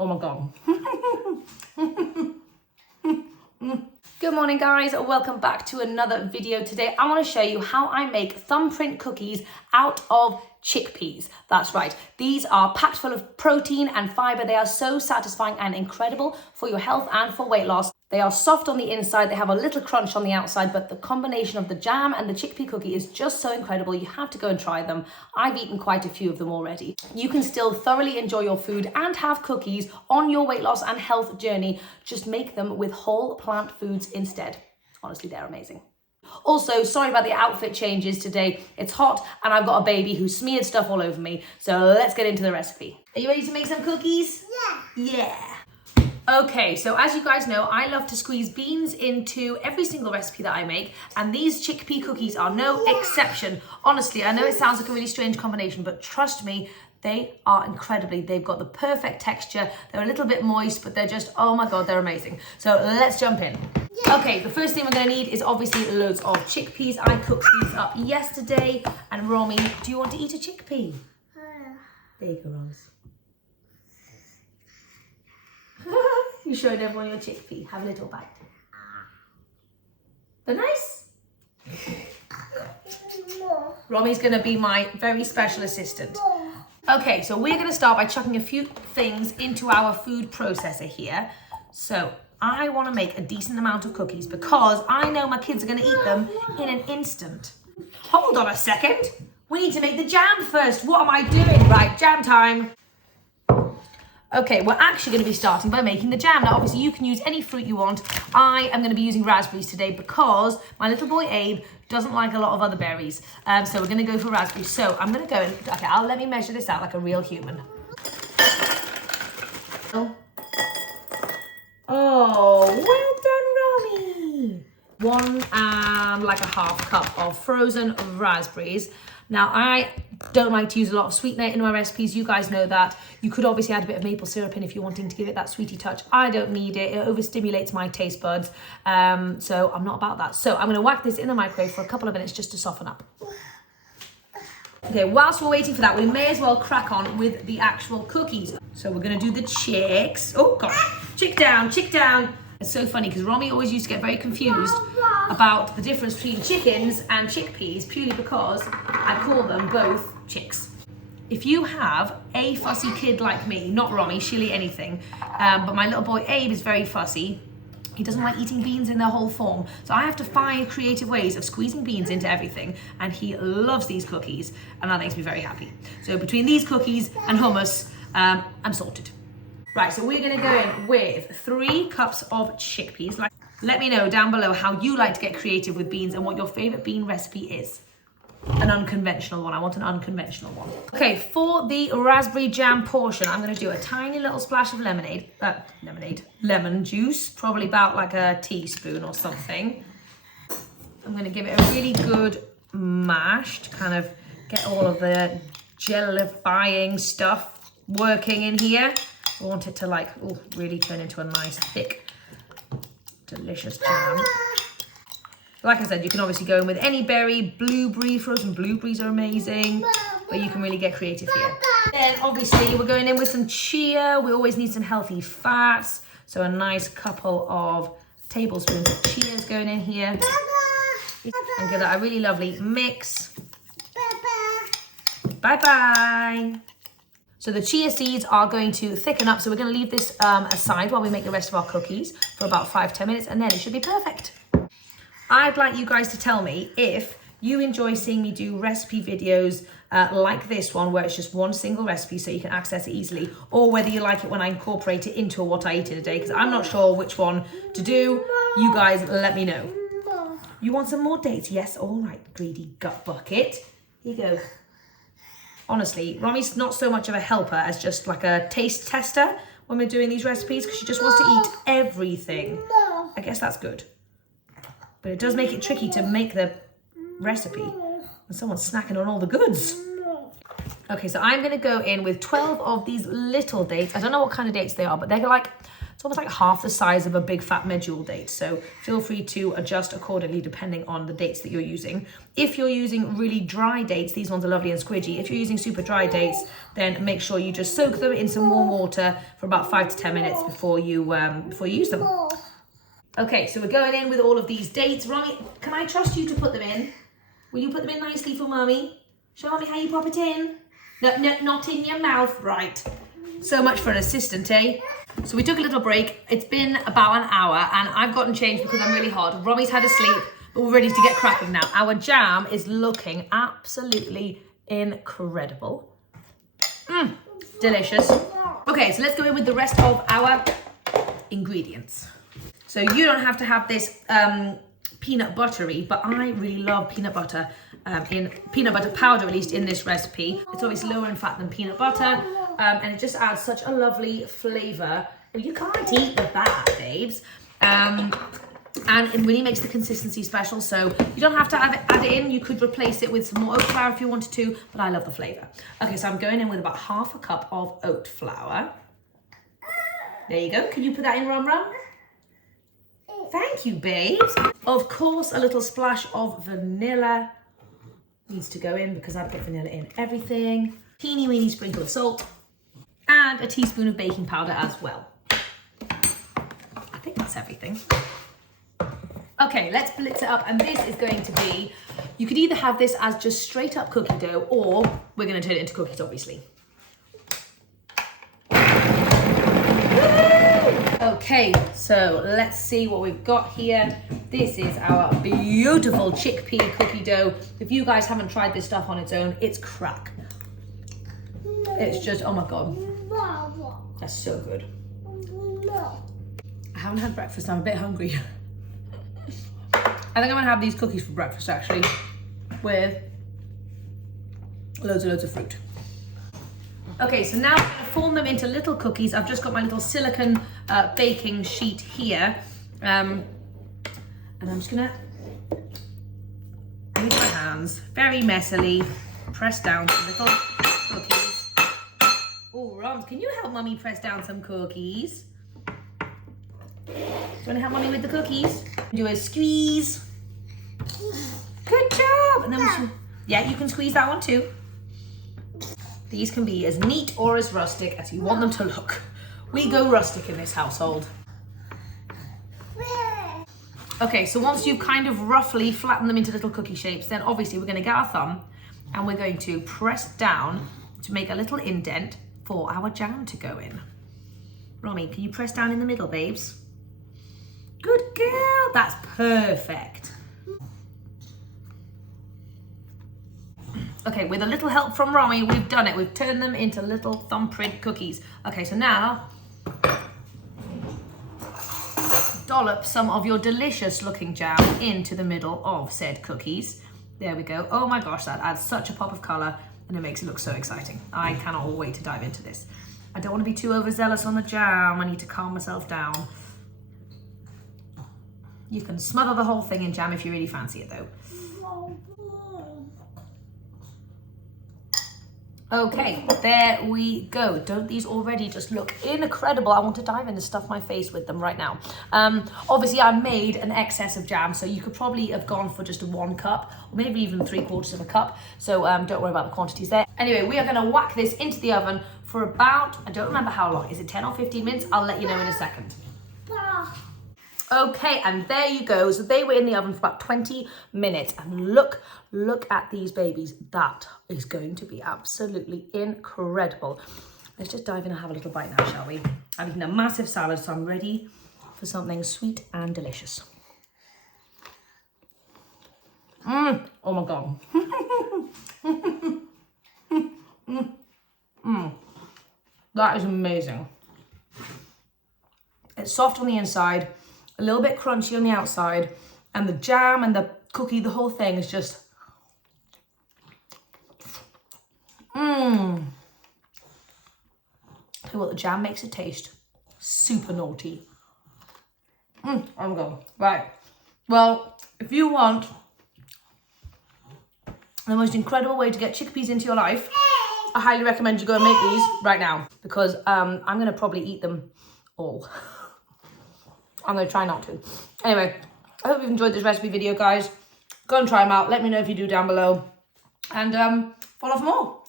Oh my God. Good morning guys, welcome back to another video. Today I want to show you how I make thumbprint cookies out of chickpeas. That's right, these are packed full of protein and fiber. They are so satisfying and incredible for your health and for weight loss. They are soft on the inside, they have a little crunch on the outside, but the combination of the jam and the chickpea cookie is just so incredible. You have to go and try them. I've eaten quite a few of them already. You can still thoroughly enjoy your food and have cookies on your weight loss and health journey. Just make them with whole plant foods instead. Honestly, they're amazing. Also, sorry about the outfit changes today. It's hot and I've got a baby who smeared stuff all over me. So let's get into the recipe. Are you ready to make some cookies? Yeah. Yeah. Okay, so as you guys know, I love to squeeze beans into every single recipe that I make, and these chickpea cookies are no exception. Honestly, I know it sounds like a really strange combination, but trust me, they are incredibly, they've got the perfect texture. They're a little bit moist, but they're just, oh my God, they're amazing. So let's jump in. Okay, the first thing we're gonna need is obviously loads of chickpeas. I cooked these up yesterday, and Romy, do you want to eat a chickpea? There you go, Rose. You showed everyone your chickpea. Have a little bite. They're nice. Romy's going to be my very special assistant. Okay, so we're going to start by chucking a few things into our food processor here. So I want to make a decent amount of cookies because I know my kids are going to eat them in an instant. Hold on a second. We need to make the jam first. What am I doing? Right, jam time. Okay, we're actually going to be starting by making the jam. Now, obviously, you can use any fruit you want. I am going to be using raspberries today because my little boy, Abe, doesn't like a lot of other berries. So we're going to go for raspberries. So I'm going to go and, okay, let me measure this out like a real human. Oh, well done, Romy. 1 and like a half cup of frozen raspberries. Now, I don't like to use a lot of sweetener in my recipes. You guys know that. You could obviously add a bit of maple syrup in if you're wanting to give it that sweetie touch. I don't need it. It overstimulates my taste buds. So I'm not about that. So I'm going to whack this in the microwave for a couple of minutes just to soften up. Okay, whilst we're waiting for that, we may as well crack on with the actual cookies. So we're going to do the chicks. Oh, God. Chick down, chick down. It's so funny because Romy always used to get very confused about the difference between chickens and chickpeas purely because I call them both chicks. If you have a fussy kid like me, not Romy, she'll eat anything, but my little boy Abe is very fussy. He doesn't like eating beans in their whole form. So I have to find creative ways of squeezing beans into everything, and he loves these cookies, and that makes me very happy. So between these cookies and hummus, I'm sorted. Right, so we're going to go in with 3 cups of chickpeas. Let me know down below how you like to get creative with beans and what your favorite bean recipe is. An unconventional one. I want an unconventional one. Okay, for the raspberry jam portion, I'm going to do a tiny little splash of lemon juice, probably about like a teaspoon or something. I'm going to give it a really good mash to kind of get all of the gelifying stuff working in here. I want it to like, really turn into a nice, thick, delicious jam. Like I said, you can obviously go in with any berry, blueberry, frozen blueberries are amazing, but you can really get creative here. Then obviously we're going in with some chia. We always need some healthy fats. So a nice couple of tablespoons of chia is going in here. And give that a really lovely mix. Bye-bye. So the chia seeds are going to thicken up. So we're going to leave this aside while we make the rest of our cookies for about 5-10 minutes, and then it should be perfect. I'd like you guys to tell me if you enjoy seeing me do recipe videos like this one, where it's just one single recipe so you can access it easily, or whether you like it when I incorporate it into what I eat in a day, because I'm not sure which one to do. You guys let me know. You want some more dates? Yes, all right, greedy gut bucket. Here you go. Honestly, Romy's not so much of a helper as just like a taste tester when we're doing these recipes, because she just wants to eat everything. I guess that's good. But it does make it tricky to make the recipe when someone's snacking on all the goods. Okay, so I'm going to go in with 12 of these little dates. I don't know what kind of dates they are, but they're like It's almost like half the size of a big fat medjool date. So feel free to adjust accordingly depending on the dates that you're using. If you're using really dry dates, these ones are lovely and squidgy. If you're using super dry dates, then make sure you just soak them in some warm water for about 5 to 10 minutes before you use them. Okay, so we're going in with all of these dates. Romy, can I trust you to put them in? Will you put them in nicely for Mummy? Show Mummy how you pop it in. No, not in your mouth, right. So much for an assistant, eh? So we took a little break. It's been about an hour and I've gotten changed because I'm really hot. Romy's had a sleep, but we're ready to get cracking now. Our jam is looking absolutely incredible. Delicious. Okay, so let's go in with the rest of our ingredients. So you don't have to have this peanut buttery, but I really love peanut butter in peanut butter powder, at least in this recipe. It's obviously lower in fat than peanut butter, and it just adds such a lovely flavor. You can't eat with that, babes. And it really makes the consistency special, so you don't have to add it in. You could replace it with some more oat flour if you wanted to, but I love the flavor. Okay, so I'm going in with about half a cup of oat flour. There you go. Can you put that in, Rum Rum? Thank you, babes. Of course, a little splash of vanilla needs to go in because I put vanilla in everything. Teeny weeny sprinkle of salt and a teaspoon of baking powder as well. I think that's everything. Okay, let's blitz it up, and this is going to be, you could either have this as just straight up cookie dough, or we're going to turn it into cookies, obviously. Okay, so let's see what we've got here. This is our beautiful chickpea cookie dough. If you guys haven't tried this stuff on its own, it's crack. It's just, oh my God. That's so good. I haven't had breakfast, I'm a bit hungry. I think I'm gonna have these cookies for breakfast actually, with loads of fruit. Okay, so now I'm gonna form them into little cookies. I've just got my little silicone baking sheet here. And I'm just gonna, with my hands, very messily, press down some little cookies. Oh, Roms, can you help Mummy press down some cookies? Do you wanna help Mummy with the cookies? Do a squeeze. Good job. And then we should, yeah, you can squeeze that one too. These can be as neat or as rustic as you want them to look. We go rustic in this household. Okay, so once you've kind of roughly flattened them into little cookie shapes, then obviously we're gonna get our thumb and we're going to press down to make a little indent for our jam to go in. Romy, can you press down in the middle, babes? Good girl, that's perfect. Okay, with a little help from Romy, we've done it. We've turned them into little thumbprint cookies. Okay, so now, dollop some of your delicious looking jam into the middle of said cookies. There we go. Oh my gosh, that adds such a pop of color and it makes it look so exciting. I cannot wait to dive into this. I don't want to be too overzealous on the jam. I need to calm myself down. You can smother the whole thing in jam if you really fancy it though. Okay, there we go. Don't these already just look incredible? I want to dive in and stuff my face with them right now. Obviously I made an excess of jam, so you could probably have gone for just 1 cup, or maybe even 3/4 of a cup. So don't worry about the quantities there. Anyway, we are gonna whack this into the oven for about, I don't remember how long. Is it 10 or 15 minutes? I'll let you know in a second. Okay, and there you go. So they were in the oven for about 20 minutes. And look at these babies. That is going to be absolutely incredible. Let's just dive in and have a little bite now, shall we? I've eaten a massive salad, so I'm ready for something sweet and delicious. Oh my God. That is amazing. It's soft on the inside, a little bit crunchy on the outside, and the jam and the cookie, the whole thing is just, Well, the jam makes it taste super naughty. Oh my God. Right. Well, if you want the most incredible way to get chickpeas into your life, I highly recommend you go and make these right now, because I'm going to probably eat them all. I'm going to try not to. Anyway, I hope you've enjoyed this recipe video, guys. Go and try them out. Let me know if you do down below. And follow for more.